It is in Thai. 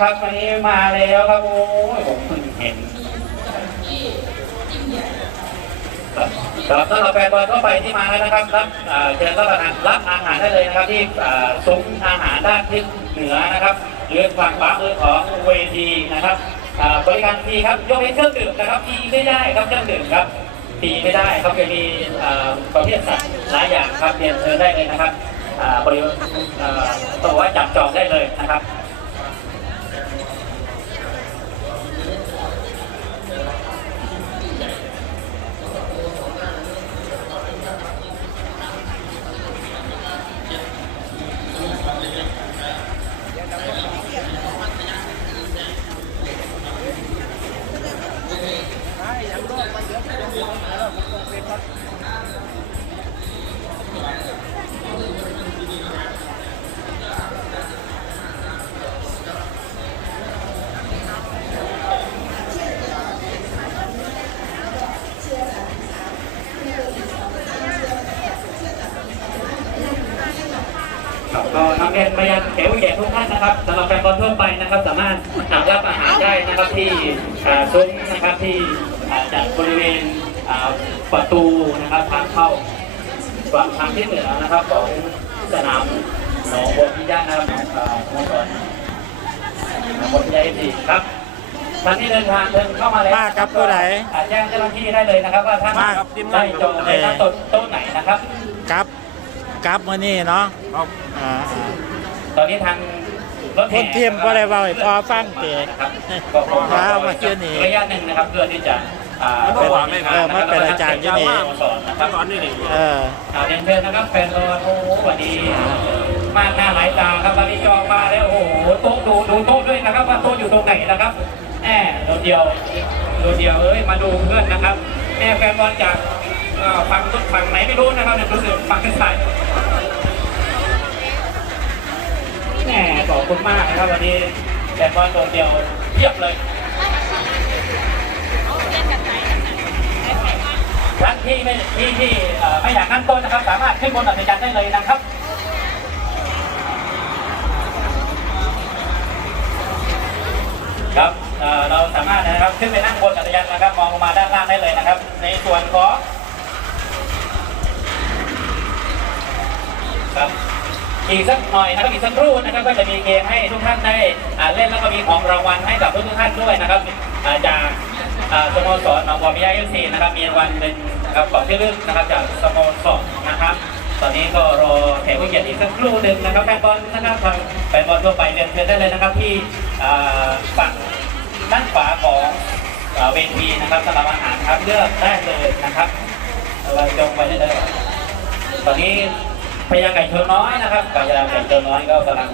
ครับวันนี้มาแล้วครับโอ้ยผมเพิ่งเห็นครับสำหรับแฟนบอลทั่วไปที่มาแล้วนะครับรับเชิญรับประทานรับอาหารได้เลยนะครับที่ซุ้มอาหารด้านทิศเหนือนะครับหรือฝั่งขวามือของเวทีนะครับบริการฟรีครับยกเว้นเครื่องดื่มนะครับฟรีไม่ได้ครับเครื่องดื่มครับฟรีไม่ได้ครับจะมีประเภทสัตว์หลายอย่างครับเรียนเชิญได้เลยนะครับบริอ่าต้องบอกว่าจับจองได้เลยนะครับ ครับก็นำเรียนไปยังแขกผู้ใหญ่ทุกท่านนะครับสำหรับแฟนบอลทั่วไปนะครับ สามารถหารับอาหารได้นะครับที่อ่าซุ้มนะครับที่ อ่าจัดบริเวณอ่าประตูนะครับทางเข้าฝั่งทางที่เหนือนะครับของสนามหนองบัวพิยะนะครับอ่าสโมสรหนองบัวพิยะเอฟซีครับท่านที่เดินทางเดินเข้ามาแล้วมากับผู้ใดอ่าแจ้งเจ้าหน้าที่ได้เลยนะครับ ว่าท่านมากับทีมงานได้จองในหน้าโต๊ะโต๊ะไหนนะครับกลับกลับมื้อนี้เนาะอ่าตอนนี้ทางรถคนเทียมก็ได้เว้าให้พอฟังเตะนะครับก็ขอว้าวมาเที่ยวนี้ระยะหนึ่งนะครับเพื่อที่จะอ่า เป็นเออมาเป็นอาจารย์ที่นี่สอนนะครับตอนนี้นี่เอออ่าเรียนเชิญนะครับแฟนบอลโอ้โหวันนี้มากหน้าหลายตาครับวันนี้จองมาแล้วโอ้โหโต๊ะดูดูโต๊ะด้วยนะครับว่าโต๊ะอยู่ตรงไหนนะครับแอบโดดเดียวโดดเดียวเอ้ยมาดูเพื่อนนะครับแอบแฟนบอลจากเอ่อฝั่งฝั่งไหนไม่รู้นะครับเนี่ยรู้สึกฝั่งซ้ายแหมขอบคุณมากนะครับวันนี้แต่บอลโดดเดียวเทียบเลย ที่ไม่ที่ที่ไม่อยากนั่งโต๊ะนะครับ สามารถขึ้นบนอัศจรรย์ได้เลยนะครับครับเราสามารถนะครับขึ้นไปนั่งบนอัศจรรย์นะครับมองลงมาด้านล่างได้เลยนะครับ ในส่วนของครับอีกสักหน่อยนะครับอีกสักครู่นะครับก็จะมีเกมให้ทุกท่านได้อ่าเล่นแล้วก็มีของรางวัลให้กับทุกทุกท่านด้วยนะครับจาก สโมสรหนองบัวพิยาเอฟซีนะครับมีรางวัลเป็นนะครับของที่ระลึกนะครับจากสโมสรนะครับ ตอนนี้ก็รอแขกผู้เกียรติอีกสักครู่หนึ่งนะครับแฟนบอลนะครับทางแฟนบอลทั่วไปเรียนเชิญได้เลยนะครับที่ฝั่งด้านขวาของเวทีนะครับสำหรับอาหารครับเลือกได้เลยนะครับเราจงไปได้เลยตอนนี้พญาไก่ชนน้อยนะครับพญาไก่ชนน้อยก็กำลัง